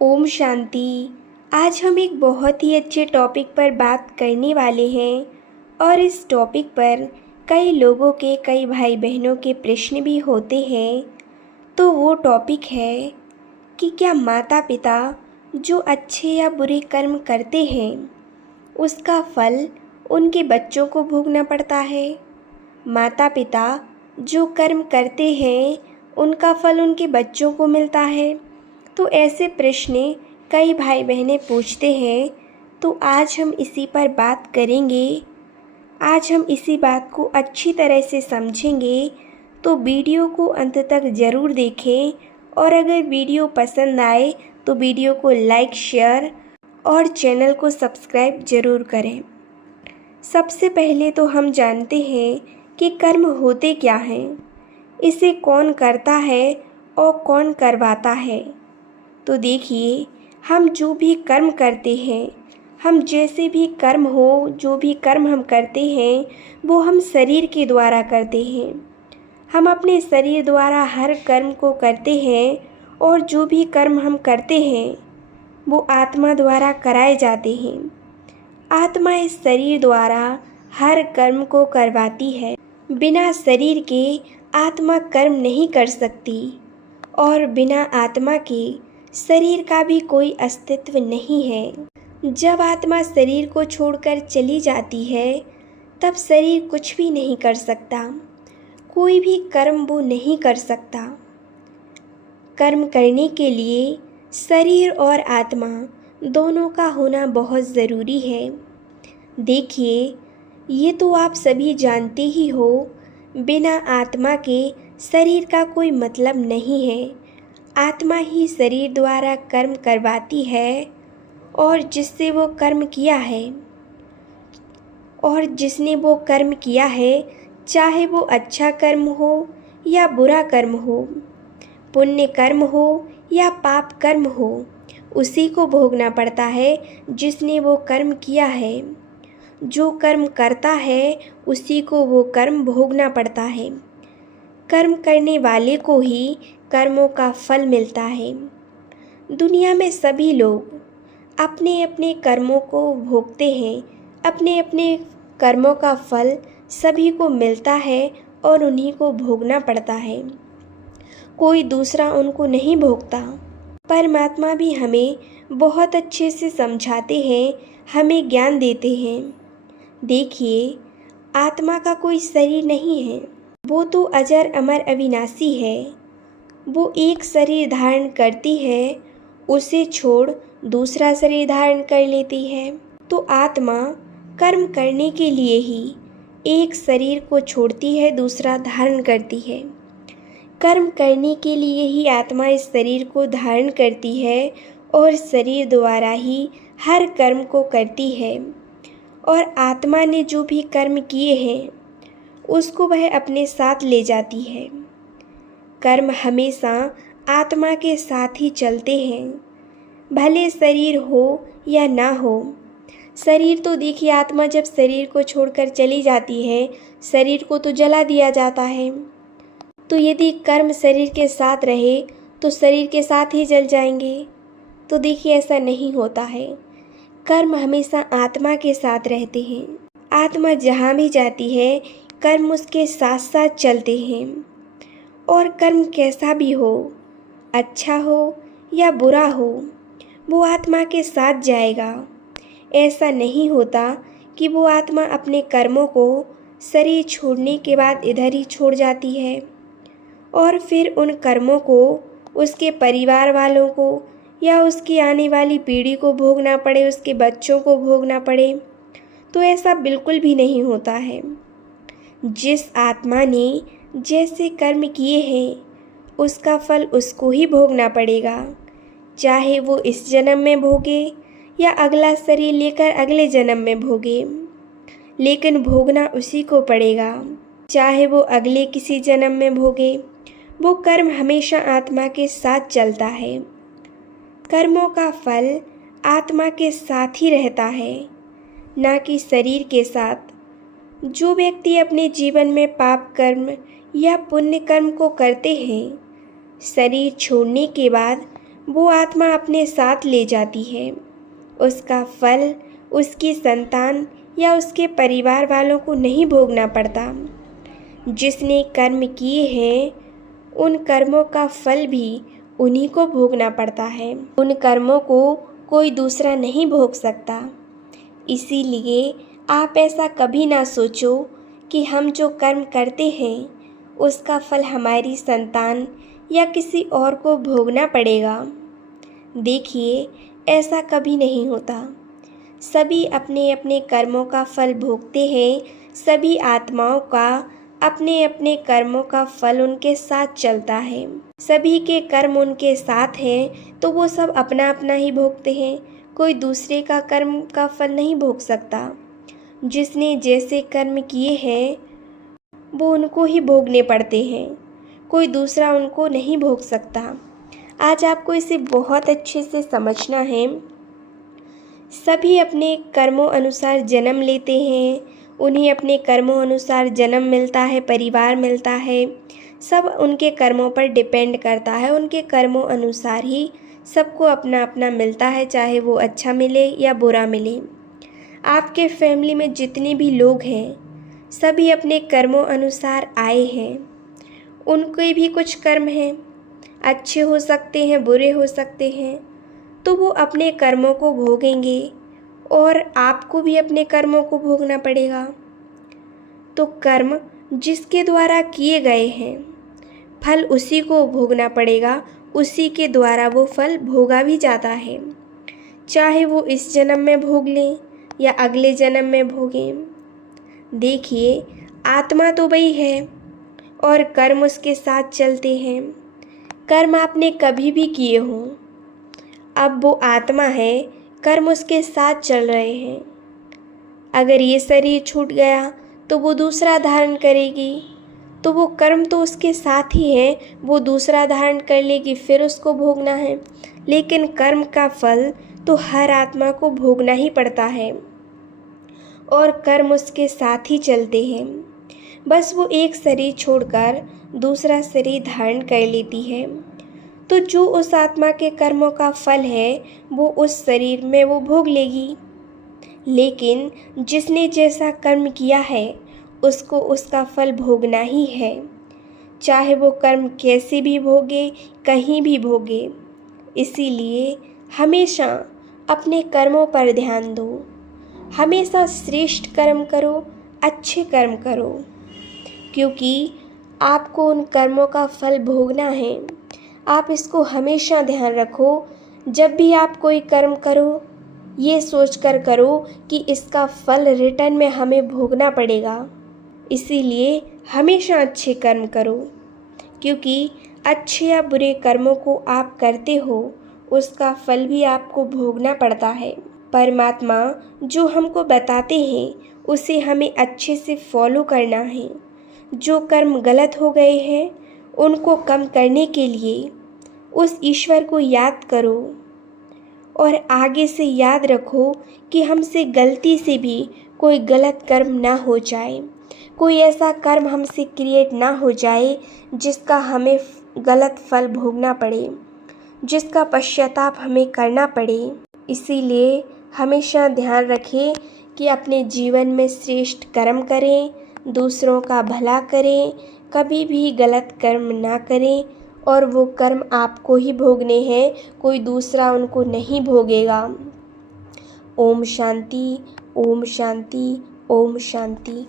ओम शांति। आज हम एक बहुत ही अच्छे टॉपिक पर बात करने वाले हैं और इस टॉपिक पर कई लोगों के कई भाई बहनों के प्रश्न भी होते हैं। तो वो टॉपिक है कि क्या माता पिता जो अच्छे या बुरे कर्म करते हैं उसका फल उनके बच्चों को भोगना पड़ता है। माता पिता जो कर्म करते हैं उनका फल उनके बच्चों को मिलता है। तो ऐसे प्रश्न कई भाई बहनें पूछते हैं। तो आज हम इसी पर बात करेंगे। आज हम इसी बात को अच्छी तरह से समझेंगे। तो वीडियो को अंत तक ज़रूर देखें और अगर वीडियो पसंद आए तो वीडियो को लाइक शेयर और चैनल को सब्सक्राइब ज़रूर करें। सबसे पहले तो हम जानते हैं कि कर्म होते क्या हैं, इसे कौन करता है और कौन करवाता है। तो देखिए, हम जो भी कर्म करते हैं, हम जैसे भी कर्म हो, जो भी कर्म हम करते हैं वो हम शरीर के द्वारा करते हैं। हम अपने शरीर द्वारा हर कर्म को करते हैं और जो भी कर्म हम करते हैं वो आत्मा द्वारा कराए जाते हैं। आत्मा इस शरीर द्वारा हर कर्म को करवाती है। बिना शरीर के आत्मा कर्म नहीं कर सकती और बिना आत्मा के शरीर का भी कोई अस्तित्व नहीं है। जब आत्मा शरीर को छोड़कर चली जाती है तब शरीर कुछ भी नहीं कर सकता, कोई भी कर्म वो नहीं कर सकता। कर्म करने के लिए शरीर और आत्मा दोनों का होना बहुत ज़रूरी है। देखिए, ये तो आप सभी जानते ही हो, बिना आत्मा के शरीर का कोई मतलब नहीं है। आत्मा ही शरीर द्वारा कर्म करवाती है और जिससे वो कर्म किया है और जिसने वो कर्म किया है, चाहे वो अच्छा कर्म हो या बुरा कर्म हो, पुण्य कर्म हो या पाप कर्म हो, उसी को भोगना पड़ता है जिसने वो कर्म किया है। जो कर्म करता है उसी को वो कर्म भोगना पड़ता है। कर्म करने वाले को ही कर्मों का फल मिलता है। दुनिया में सभी लोग अपने अपने कर्मों को भोगते हैं। अपने अपने कर्मों का फल सभी को मिलता है और उन्हीं को भोगना पड़ता है, कोई दूसरा उनको नहीं भोगता। परमात्मा भी हमें बहुत अच्छे से समझाते हैं, हमें ज्ञान देते हैं। देखिए, आत्मा का कोई शरीर नहीं है, वो तो अजर अमर अविनाशी है। वो एक शरीर धारण करती है, उसे छोड़ दूसरा शरीर धारण कर लेती है। तो आत्मा कर्म करने के लिए ही एक शरीर को छोड़ती है, दूसरा धारण करती है। कर्म करने के लिए ही आत्मा इस शरीर को धारण करती है और शरीर द्वारा ही हर कर्म को करती है। और आत्मा ने जो भी कर्म किए हैं उसको वह अपने साथ ले जाती है। कर्म हमेशा आत्मा के साथ ही चलते हैं, भले शरीर हो या ना हो। शरीर तो देखिए, आत्मा जब शरीर को छोड़कर चली जाती है, शरीर को तो जला दिया जाता है। तो यदि कर्म शरीर के साथ रहे तो शरीर के साथ ही जल जाएंगे। तो देखिए, ऐसा नहीं होता है। कर्म हमेशा आत्मा के साथ रहते हैं। आत्मा जहाँ भी जाती है कर्म उसके साथ साथ चलते हैं। और कर्म कैसा भी हो, अच्छा हो या बुरा हो, वो आत्मा के साथ जाएगा। ऐसा नहीं होता कि वो आत्मा अपने कर्मों को शरीर छोड़ने के बाद इधर ही छोड़ जाती है और फिर उन कर्मों को उसके परिवार वालों को या उसकी आने वाली पीढ़ी को भोगना पड़े, उसके बच्चों को भोगना पड़े। तो ऐसा बिल्कुल भी नहीं होता है। जिस आत्मा ने जैसे कर्म किए हैं उसका फल उसको ही भोगना पड़ेगा, चाहे वो इस जन्म में भोगे या अगला शरीर लेकर अगले जन्म में भोगे, लेकिन भोगना उसी को पड़ेगा, चाहे वो अगले किसी जन्म में भोगे। वो कर्म हमेशा आत्मा के साथ चलता है। कर्मों का फल आत्मा के साथ ही रहता है, ना कि शरीर के साथ। जो व्यक्ति अपने जीवन में पाप कर्म या पुण्य कर्म को करते हैं, शरीर छोड़ने के बाद वो आत्मा अपने साथ ले जाती है। उसका फल उसकी संतान या उसके परिवार वालों को नहीं भोगना पड़ता। जिसने कर्म किए हैं उन कर्मों का फल भी उन्हीं को भोगना पड़ता है। उन कर्मों को कोई दूसरा नहीं भोग सकता। इसीलिए आप ऐसा कभी ना सोचो कि हम जो कर्म करते हैं उसका फल हमारी संतान या किसी और को भोगना पड़ेगा। देखिए, ऐसा कभी नहीं होता। सभी अपने अपने कर्मों का फल भोगते हैं। सभी आत्माओं का अपने अपने कर्मों का फल उनके साथ चलता है। सभी के कर्म उनके साथ हैं तो वो सब अपना अपना ही भोगते हैं। कोई दूसरे का कर्म का फल नहीं भोग सकता। जिसने जैसे कर्म किए हैं वो उनको ही भोगने पड़ते हैं। कोई दूसरा उनको नहीं भोग सकता। आज आपको इसे बहुत अच्छे से समझना है। सभी अपने कर्मों अनुसार जन्म लेते हैं। उन्हें अपने कर्मों अनुसार जन्म मिलता है, परिवार मिलता है। सब उनके कर्मों पर डिपेंड करता है। उनके कर्मों अनुसार ही सबको अपना अपना मिलता है, चाहे वो अच्छा मिले या बुरा मिले। आपके फैमिली में जितने भी लोग हैं सभी अपने कर्मों अनुसार आए हैं। उनके भी कुछ कर्म हैं, अच्छे हो सकते हैं, बुरे हो सकते हैं, तो वो अपने कर्मों को भोगेंगे और आपको भी अपने कर्मों को भोगना पड़ेगा। तो कर्म जिसके द्वारा किए गए हैं फल उसी को भोगना पड़ेगा। उसी के द्वारा वो फल भोगा भी जाता है, चाहे वो इस जन्म में भोग लें या अगले जन्म में भोगें। देखिए, आत्मा तो वही है और कर्म उसके साथ चलते हैं। कर्म आपने कभी भी किए हों, अब वो आत्मा है, कर्म उसके साथ चल रहे हैं। अगर ये शरीर छूट गया तो वो दूसरा धारण करेगी, तो वो कर्म तो उसके साथ ही है, वो दूसरा धारण कर लेगी, फिर उसको भोगना है। लेकिन कर्म का फल तो हर आत्मा को भोगना ही पड़ता है और कर्म उसके साथ ही चलते हैं। बस वो एक शरीर छोड़कर दूसरा शरीर धारण कर लेती है, तो जो उस आत्मा के कर्मों का फल है वो उस शरीर में वो भोग लेगी। लेकिन जिसने जैसा कर्म किया है उसको उसका फल भोगना ही है, चाहे वो कर्म कैसे भी भोगे, कहीं भी भोगे। इसीलिए हमेशा अपने कर्मों पर ध्यान दो। हमेशा श्रेष्ठ कर्म करो, अच्छे कर्म करो, क्योंकि आपको उन कर्मों का फल भोगना है। आप इसको हमेशा ध्यान रखो। जब भी आप कोई कर्म करो ये सोचकर करो कि इसका फल रिटर्न में हमें भोगना पड़ेगा। इसीलिए हमेशा अच्छे कर्म करो, क्योंकि अच्छे या बुरे कर्मों को आप करते हो उसका फल भी आपको भोगना पड़ता है। परमात्मा जो हमको बताते हैं उसे हमें अच्छे से फॉलो करना है। जो कर्म गलत हो गए हैं उनको कम करने के लिए उस ईश्वर को याद करो और आगे से याद रखो कि हमसे गलती से भी कोई गलत कर्म ना हो जाए, कोई ऐसा कर्म हमसे क्रिएट ना हो जाए जिसका हमें गलत फल भोगना पड़े, जिसका पश्चाताप हमें करना पड़े। इसीलिए हमेशा ध्यान रखें कि अपने जीवन में श्रेष्ठ कर्म करें, दूसरों का भला करें, कभी भी गलत कर्म ना करें और वो कर्म आपको ही भोगने हैं, कोई दूसरा उनको नहीं भोगेगा। ओम शांति, ओम शांति, ओम शांति।